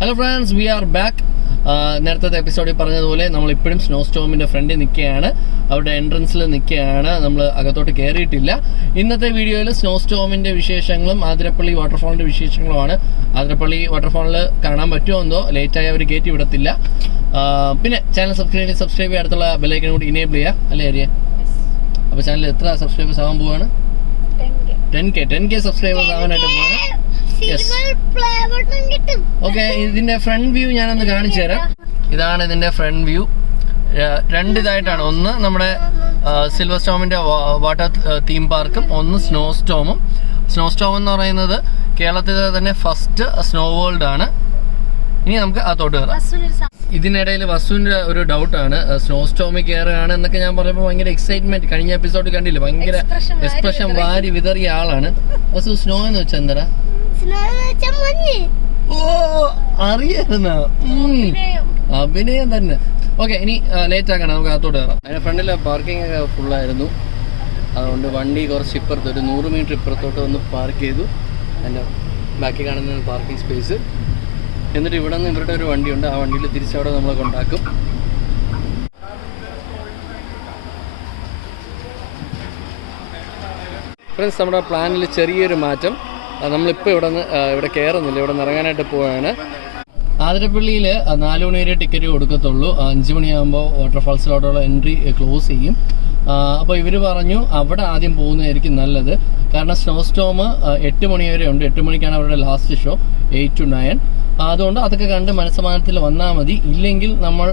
Hello friends, we are back. നേരത്തെ എപ്പിസോഡിൽ പറഞ്ഞതുപോലെ നമ്മൾ ഇപ്പോഴും സ്നോ സ്റ്റോമിൻ്റെ ഫ്രണ്ടിൽ നിൽക്കുകയാണ്. അവിടെ എൻട്രൻസിൽ നിൽക്കുകയാണ്. നമ്മൾ അകത്തോട്ട് കയറിയിട്ടില്ല. ഇന്നത്തെ വീഡിയോയിൽ സ്നോ സ്റ്റോമിൻ്റെ വിശേഷങ്ങളും ആതിരപ്പള്ളി വാട്ടർഫാളിൻ്റെ വിശേഷങ്ങളുമാണ്. ആതിരപ്പള്ളി വാട്ടർഫാളിൽ കാണാൻ പറ്റുമോ എന്തോ, ലേറ്റായി അവർ കയറ്റി വിടത്തില്ല. പിന്നെ ചാനൽ സബ്സ്ക്രൈബ് ചെയ്യുക, അടുത്തുള്ള ബെല്ലൈക്കൻ കൂടി ഇനേബിൾ ചെയ്യുക, അല്ലേ ഏരിയ? അപ്പോൾ ചാനൽ എത്ര സബ്സ്ക്രൈബേഴ്സ് ആവാൻ പോവാണ്? 10K സബ്സ്ക്രൈബേഴ്സ് ആവാനായിട്ട് പോവാണ്. ഓക്കെ, ഇതിന്റെ ഫ്രണ്ട് വ്യൂ ഞാനൊന്ന് കാണിച്ചു തരാം. ഇതാണ് ഇതിന്റെ ഫ്രണ്ട് വ്യൂ. രണ്ട് ഇതായിട്ടാണ്. ഒന്ന് നമ്മുടെ സിൽവർ സ്റ്റോമിന്റെ വാട്ടർ തീം പാർക്കും, ഒന്ന് സ്നോ സ്റ്റോമും. സ്നോ സ്റ്റോം എന്ന് പറയുന്നത് കേരളത്തിലെ തന്നെ ഫസ്റ്റ് സ്നോ വേൾഡ് ആണ്. ഇനി നമുക്ക് അതോട്ട് കയറാം. ഇതിനിടയിൽ വസുവിന്റെ ഒരു ഡൗട്ടാണ്, സ്നോ സ്റ്റോമിൽ കയറുകയാണ് എന്നൊക്കെ ഞാൻ പറയുമ്പോൾ ഭയങ്കര എക്സൈറ്റ്മെന്റ്. കഴിഞ്ഞ എപ്പിസോഡ് കണ്ടില്ല, ഭയങ്കര എക്സ്പ്രഷൻ വാരി വിതറിയ ആളാണ്. വസു, സ്നോ എന്ന് വെച്ചാൽ എന്താ? ഓ, അറിയായിരുന്ന അഭിനയം തന്നെ. ഓക്കെ, ഇനി ലേറ്റ് ആക്കണം, നമുക്ക് അകത്തോട്ട് കയറാം. അതിന്റെ ഫ്രണ്ടിലെ പാർക്കിംഗ് ഒക്കെ ഫുള്ളായിരുന്നു. അതുകൊണ്ട് വണ്ടി കുറച്ച് ഇപ്പുറത്ത്, ഒരു 100 മീറ്റർ ഇപ്പുറത്തോട്ട് വന്ന് പാർക്ക് ചെയ്തു. അതിൻ്റെ ബാക്കി കാണുന്ന പാർക്കിംഗ് സ്പേസ്. എന്നിട്ട് ഇവിടെ നിന്ന് ഇവരുടെ ഒരു വണ്ടിയുണ്ട്, ആ വണ്ടിയിൽ തിരിച്ചവിടെ നമ്മളെ കൊണ്ടാക്കും. ഫ്രണ്ട്സ്, നമ്മുടെ പ്ലാനിൽ ചെറിയൊരു മാറ്റം. നമ്മളിപ്പോൾ ഇവിടെ കയറുന്നില്ല, ഇവിടെ നിന്ന് ഇറങ്ങാനായിട്ട് പോവുകയാണ്. ആതിരപ്പള്ളിയിൽ 4 മണി വരെ ടിക്കറ്റ് കൊടുക്കത്തുള്ളൂ. 5 മണിയാകുമ്പോൾ വാട്ടർഫാൾസിലോട്ടുള്ള എൻട്രി ക്ലോസ് ചെയ്യും. അപ്പോൾ ഇവർ പറഞ്ഞു അവിടെ ആദ്യം പോകുന്നതായിരിക്കും നല്ലത്. കാരണം സ്നോ സ്റ്റോം 8 മണി വരെ ഉണ്ട്. 8 മണിക്കാണ് അവരുടെ ലാസ്റ്റ് ഷോ, 8 to 9. അതുകൊണ്ട് അതൊക്കെ കണ്ട് മനസ്സമാനത്തിൽ വന്നാൽ മതി. ഇല്ലെങ്കിൽ നമ്മൾ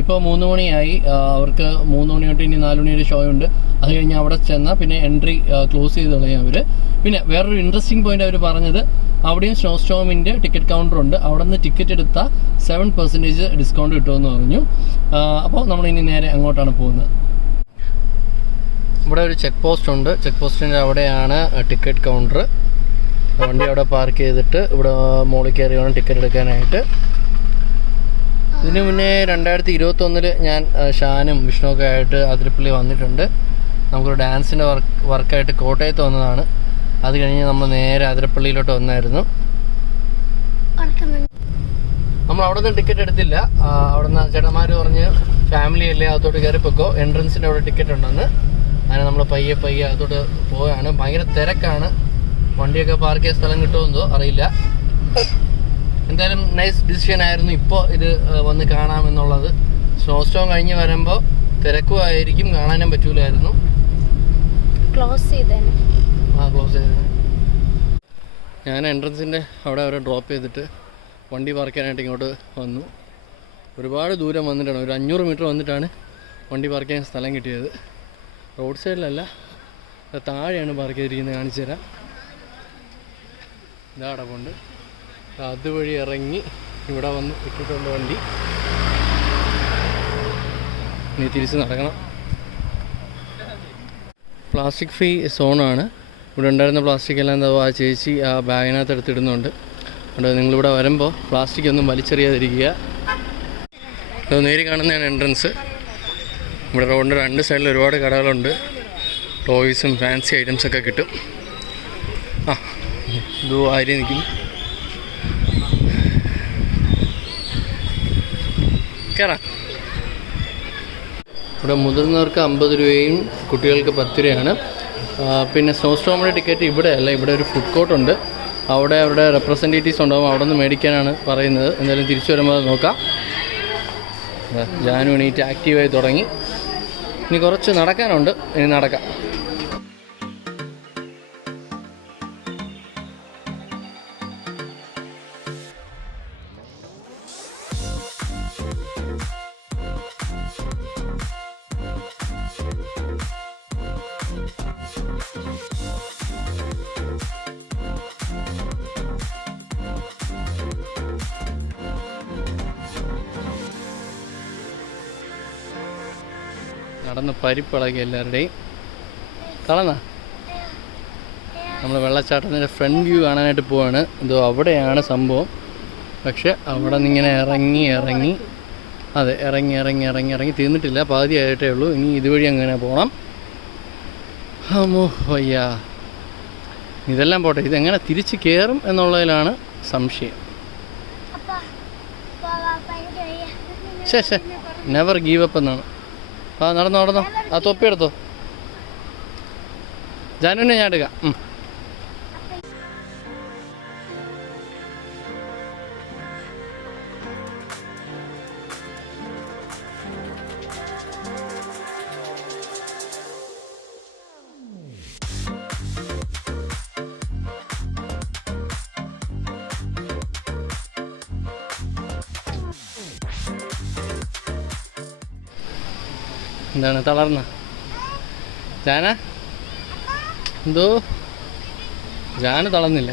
ഇപ്പോൾ 3 മണിയായി, അവർക്ക് 3 മണി തൊട്ട് ഇനി 4 മണി വരെ ഷോ ഉണ്ട്. അത് കഴിഞ്ഞ് അവിടെ ചെന്നാൽ പിന്നെ എൻട്രി ക്ലോസ് ചെയ്ത് കളയും അവർ. പിന്നെ വേറൊരു ഇൻട്രസ്റ്റിംഗ് പോയിന്റ് അവർ പറഞ്ഞത്, അവിടെയും സ്നോ സ്റ്റോമിൻ്റെ ടിക്കറ്റ് കൗണ്ടർ ഉണ്ട്. അവിടെ നിന്ന് ടിക്കറ്റ് എടുത്താൽ 7% ഡിസ്കൗണ്ട് കിട്ടുമെന്ന് പറഞ്ഞു. അപ്പോൾ നമ്മളിനി നേരെ അങ്ങോട്ടാണ് പോകുന്നത്. ഇവിടെ ഒരു ചെക്ക് പോസ്റ്റ് ഉണ്ട്. ചെക്ക് പോസ്റ്റിൻ്റെ അവിടെയാണ് ടിക്കറ്റ് കൗണ്ടർ. വണ്ടി അവിടെ പാർക്ക് ചെയ്തിട്ട് ഇവിടെ മോളിൽ കയറി വേണം ടിക്കറ്റ് എടുക്കാനായിട്ട്. ഇതിന് മുന്നേ 2021 ഞാൻ ഷാനും വിഷ്ണുവൊക്കെ ആയിട്ട് അതിരപ്പള്ളി വന്നിട്ടുണ്ട്. നമുക്കൊരു ഡാൻസിൻ്റെ വർക്കായിട്ട് കോട്ടയത്ത് വന്നതാണ്. അത് കഴിഞ്ഞ് നമ്മൾ നേരെ അതിരപ്പള്ളിയിലോട്ട് വന്നായിരുന്നു. നമ്മൾ അവിടെ നിന്ന് ടിക്കറ്റ് എടുത്തില്ല. അവിടെ നിന്ന് ചേട്ടന്മാർ പറഞ്ഞ് ഫാമിലി അല്ലേ, അകത്തോട്ട് കയറിപ്പോക്കോ, എൻട്രൻസിൻ്റെ അവിടെ ടിക്കറ്റ് ഉണ്ടെന്ന്. അങ്ങനെ നമ്മൾ പയ്യെ അകത്തോട്ട് പോവുകയാണ്. ഭയങ്കര തിരക്കാണ്. വണ്ടിയൊക്കെ പാർക്ക് ചെയ്യാൻ സ്ഥലം കിട്ടുമെന്നോ അറിയില്ല. എന്തായാലും നൈസ് ഡിസിഷൻ ആയിരുന്നു ഇപ്പോൾ ഇത് വന്ന് കാണാമെന്നുള്ളത്. സ്നോ സ്റ്റോം കഴിഞ്ഞ് വരുമ്പോൾ തിരക്കുമായിരിക്കും, കാണാനും പറ്റൂലായിരുന്നു. ക്ലോസ് ചെയ്തേനെ. ഞാൻ എൻട്രൻസിൻ്റെ അവിടെ അവരെ ഡ്രോപ്പ് ചെയ്തിട്ട് വണ്ടി പാർക്ക് ചെയ്യാനായിട്ട് ഇങ്ങോട്ട് വന്നു. ഒരുപാട് ദൂരം വന്നിട്ടാണ്, ഒരു 500 മീറ്റർ വന്നിട്ടാണ് വണ്ടി പാർക്ക് ചെയ്യാൻ സ്ഥലം കിട്ടിയത്. റോഡ് സൈഡിലല്ല, താഴെയാണ് പാർക്ക് ചെയ്തിരിക്കുന്നത്. കാണിച്ചു തരാം. ഇതാ അടപ്പുണ്ട്. അതുവഴി ഇറങ്ങി ഇവിടെ വന്ന് ഇട്ടിട്ടുണ്ട് വണ്ടി. ഇനി തിരിച്ച് നടക്കണം. പ്ലാസ്റ്റിക് ഫ്രീ സോണാണ്. ഇവിടെ ഉണ്ടായിരുന്ന പ്ലാസ്റ്റിക് എല്ലാം എന്താ ആ ചേച്ചി ആ ബാഗിനകത്ത് എടുത്തിടുന്നുണ്ട്. അതുകൊണ്ട് നിങ്ങളിവിടെ വരുമ്പോൾ പ്ലാസ്റ്റിക് ഒന്നും വലിച്ചെറിയാതിരിക്കുക. അത് നേരി കാണുന്നതാണ് എൻട്രൻസ്. ഇവിടെ റോഡിൻ്റെ 2 സൈഡിൽ ഒരുപാട് കടകളുണ്ട്. ടോയ്സും ഫാൻസി ഐറ്റംസൊക്കെ കിട്ടും. ഇത് ആരി നിൽക്കും. കയറാം. ഇവിടെ മുതിർന്നവർക്ക് 50 രൂപയും കുട്ടികൾക്ക് 10 രൂപയാണ്. പിന്നെ സ്നോ സ്റ്റോമിൻ്റെ ടിക്കറ്റ് ഇവിടെ അല്ല, ഇവിടെ ഒരു ഫുഡ് കോർട്ടുണ്ട്. അവിടെ അവരുടെ റെപ്രസെൻറ്റേറ്റീവ്സ് ഉണ്ടാകും, അവിടെ നിന്ന് മേടിക്കാനാണ് പറയുന്നത്. എന്തായാലും തിരിച്ചു വരുമ്പോൾ അത് നോക്കാം. ജാനു എണീറ്റ് ആക്റ്റീവായി തുടങ്ങി. ഇനി കുറച്ച് നടക്കാനുണ്ട്, ഇനി നടക്കാം. നടന്ന് പരിപ്പിളകി എല്ലാവരുടെയും. കളന്നാ നമ്മൾ വെള്ളച്ചാട്ടത്തിൻ്റെ ഫ്രണ്ട് വ്യൂ കാണാനായിട്ട് പോവാണ്. ഇതോ അവിടെയാണ് സംഭവം. പക്ഷെ അവിടെ നിന്ന് ഇങ്ങനെ ഇറങ്ങി തീർന്നിട്ടില്ല, പാതി ആയിട്ടേ ഉള്ളൂ. ഇനി ഇതുവഴി അങ്ങനെ പോകണം. അമ്മോ വയ്യ. ഇതെല്ലാം പോട്ടെ, ഇതെങ്ങനെ തിരിച്ച് കയറും എന്നുള്ളതിലാണ് സംശയം. ശേ നെവർ ഗീവ് അപ്പ് എന്നാണ്. ആ നടന്നോ. ആ തൊപ്പി എടുത്തോ. ജാനുവിനെ ഞാൻ എടുക്കാം. എന്താണ് തളർന്ന ജാന? എന്തോ ജാന തളർന്നില്ല.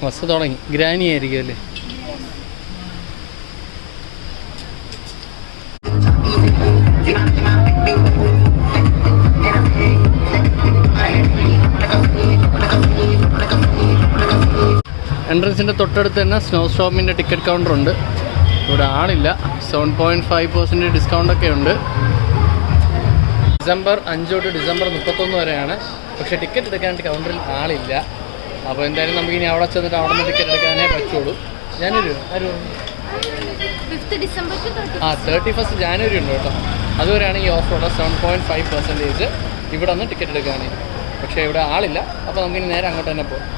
ബസ് തുടങ്ങി. ഗ്രാനി ആയിരിക്കും അല്ലേ? എൻട്രൻസിൻ്റെ തൊട്ടടുത്ത് തന്നെ സ്നോ സ്റ്റോമിൻ്റെ ടിക്കറ്റ് കൗണ്ടർ ഉണ്ട്. ഇവിടെ ആളില്ല. 7.5% ഡിസ്കൗണ്ടൊക്കെ ഉണ്ട്. ഡിസംബർ 5 തൊട്ട് ഡിസംബർ 31 വരെയാണ്. പക്ഷേ ടിക്കറ്റ് എടുക്കാനായിട്ട് കൗണ്ടറിൽ ആളില്ല. അപ്പോൾ എന്തായാലും നമുക്കിനി അവിടെ ചെന്നിട്ട് അവിടെ നിന്ന് ടിക്കറ്റ് എടുക്കാനേ പറ്റുള്ളൂ. ജാനുവരി 31 ജാനുവരി ഉണ്ട് കേട്ടോ. അതുവരെയാണ് ഈ ഓഫറുള്ള 7.5% ഇവിടെ നിന്ന് ടിക്കറ്റ് എടുക്കാനേ. പക്ഷേ ഇവിടെ ആളില്ല. അപ്പോൾ നമുക്കിനി നേരെ അങ്ങോട്ട് തന്നെ പോകാം.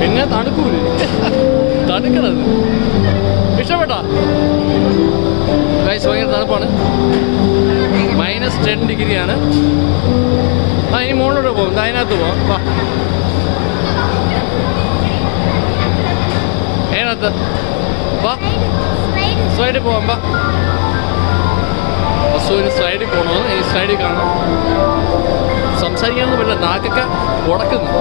പിന്നെ തണുക്കൂല് തണുക്കണത് ഇഷ്ടപ്പെട്ടോ? ഗൈസ് ഭയങ്കര തണുപ്പാണ്. -10 ഡിഗ്രിയാണ്. ഇനി മുകളിലോട്ട് പോകും. അതിനകത്ത് പോവാം. വാ അതിനകത്ത് വാ സ്ലൈഡിൽ പോവാം. വാ ബസ്സൂര് സ്ലൈഡിൽ പോകണമെന്ന്. ഈ സ്ലൈഡിൽ കാണാം. സംസാരിക്കാനൊന്നും പറ്റില്ല. നാക്കൊക്കെ ഉടക്കുന്നു.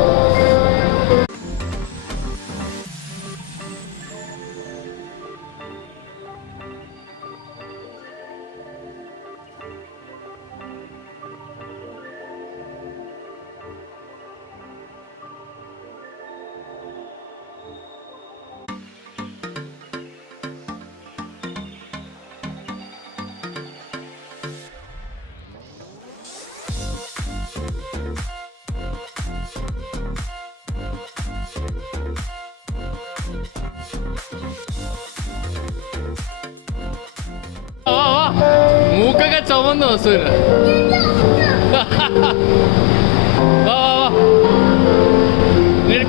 മൂക്കൊക്കെ ചുവന്നു വസൂര്.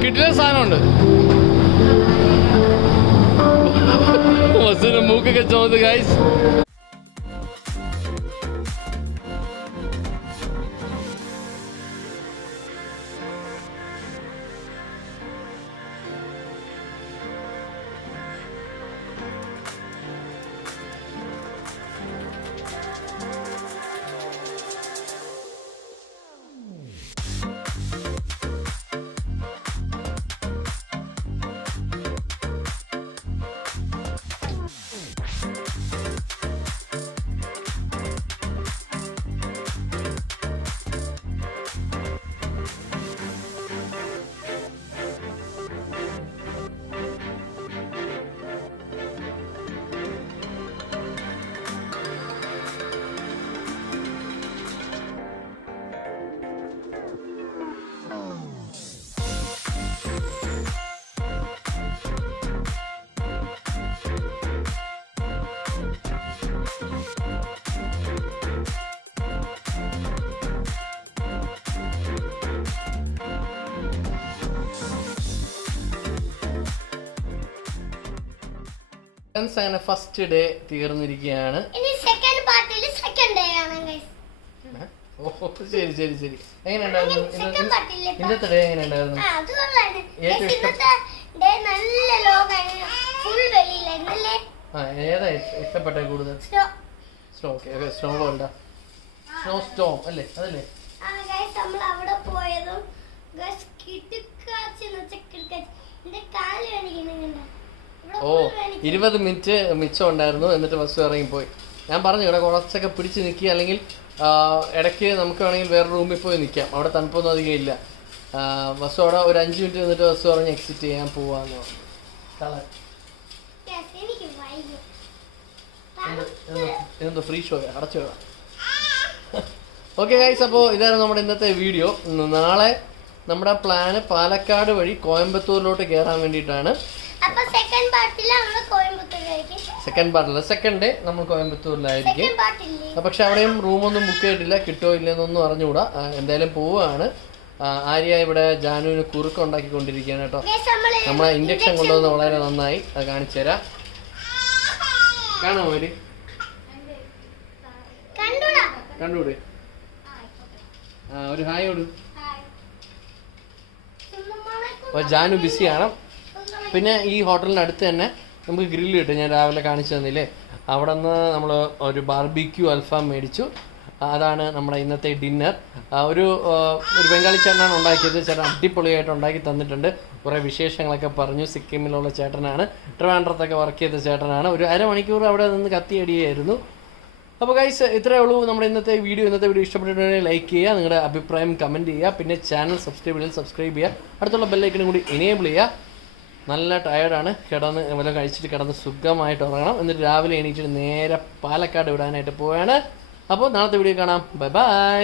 കിട്ടുന്ന സാധനമുണ്ട്. വസൂര് മൂക്കൊക്കെ ചുവന്ന് ഗൈസ്. അങ്ങനെ ഫസ്റ്റ് ഡേ തീർന്നിരിക്കുകയാണ്. ഓഹോ ശരി ശരി ശരി. എങ്ങനെയുണ്ടായിരുന്നു ഇന്നത്തെ ഡേ? എങ്ങനെയുണ്ടായിരുന്നു? ഏറ്റവും ഏതാ ഇഷ്ടപ്പെട്ട കൂടുതൽ? സ്നോ. ഓക്കെ സ്നോ വേൾഡാ? സ്നോ സ്റ്റോം അല്ലേ? അതല്ലേ? ഓ 20 മിനിറ്റ് മിച്ചം ഉണ്ടായിരുന്നു. എന്നിട്ട് ബസ് ഇറങ്ങിപ്പോയി. ഞാൻ പറഞ്ഞു ഇവിടെ കുറച്ചൊക്കെ പിടിച്ച് നിൽക്കുക, അല്ലെങ്കിൽ ഇടയ്ക്ക് നമുക്ക് വേണമെങ്കിൽ വേറെ റൂമിൽ പോയി നിൽക്കാം, അവിടെ തണുപ്പൊന്നും അധികം ഇല്ല. ബസ് അവിടെ ഒരു 5 മിനിറ്റ് നിന്നിട്ട് ബസ് പറഞ്ഞ് എക്സിറ്റ് ചെയ്യാൻ പോവാന്ന് പറഞ്ഞു. ഇതെന്തോ ഫ്രീ ഷോ അടച്ചു വേണം. ഓക്കെ ഗൈസ്, അപ്പോൾ ഇതായിരുന്നു നമ്മുടെ ഇന്നത്തെ വീഡിയോ. നാളെ നമ്മുടെ പ്ലാന് പാലക്കാട് വഴി കോയമ്പത്തൂരിലോട്ട് കയറാൻ വേണ്ടിയിട്ടാണ്. സെക്കൻഡ് പാർട്ടില്ല, സെക്കൻഡ് ഡേ നമ്മൾ കോയമ്പത്തൂരിലായിരിക്കും. പക്ഷെ അവിടെയും റൂമൊന്നും ബുക്ക് ചെയ്തിട്ടില്ല, കിട്ടോ ഇല്ലെന്നൊന്നും അറിഞ്ഞുകൂടാ. എന്തായാലും പോവുകയാണ്. ആര്യ ഇവിടെ ജാനുവിന് കുറുക്കുണ്ടാക്കിക്കൊണ്ടിരിക്കുകയാണ് കേട്ടോ. നമ്മളെ ഇഞ്ചക്ഷൻ കൊണ്ടുവന്ന് വളരെ നന്നായി. അത് കാണിച്ചു തരാം. കാണാമോ അവര്? കണ്ടുകൂടെ? ഒരു ഹായ് ഓട്. അപ്പോൾ ജാനു ബിസിയാണ്. പിന്നെ ഈ ഹോട്ടലിൻ്റെ അടുത്ത് തന്നെ നമുക്ക് ഗ്രില്ല് കിട്ടും. ഞാൻ രാവിലെ കാണിച്ചു തന്നില്ലേ, അവിടെ നിന്ന് നമ്മൾ ഒരു ബാർബിക്യൂ അൽഫാം മേടിച്ചു. അതാണ് നമ്മുടെ ഇന്നത്തെ ഡിന്നർ. ഒരു ബംഗാളി ചേട്ടനാണ് ഉണ്ടാക്കിയത്. ചേട്ടൻ അടിപൊളിയായിട്ട് ഉണ്ടാക്കി തന്നിട്ടുണ്ട്. കുറേ വിശേഷങ്ങളൊക്കെ പറഞ്ഞു. സിക്കിമിലുള്ള ചേട്ടനാണ്, ട്രിവാൻഡ്രത്തൊക്കെ വർക്ക് ചെയ്ത ചേട്ടനാണ്. ഒരു അരമണിക്കൂർ അവിടെ നിന്ന് കത്തിയടിയായിരുന്നു. അപ്പോൾ ഗൈസ് ഇത്രയേ ഉള്ളൂ നമ്മുടെ ഇന്നത്തെ വീഡിയോ ഇഷ്ടപ്പെട്ടിട്ടുണ്ടെങ്കിൽ ലൈക്ക് ചെയ്യുക, നിങ്ങളുടെ അഭിപ്രായം കമൻറ്റ് ചെയ്യുക. പിന്നെ ചാനൽ സബ്സ്ക്രൈബ് ചെയ്യുക. അടുത്തുള്ള ബെല്ലൈക്കനും കൂടി എനേബിൾ ചെയ്യുക. നല്ല ടയേർഡാണ്, വല്ല കഴിച്ചിട്ട് കിടന്ന് സുഖമായിട്ട് ഉറങ്ങണം. എന്നിട്ട് രാവിലെ എണീച്ചിട്ട് നേരെ പാലക്കാട് വിടാനായിട്ട് പോവുകയാണ്. അപ്പോൾ നാളത്തെ വീഡിയോ കാണാം. Bye bye.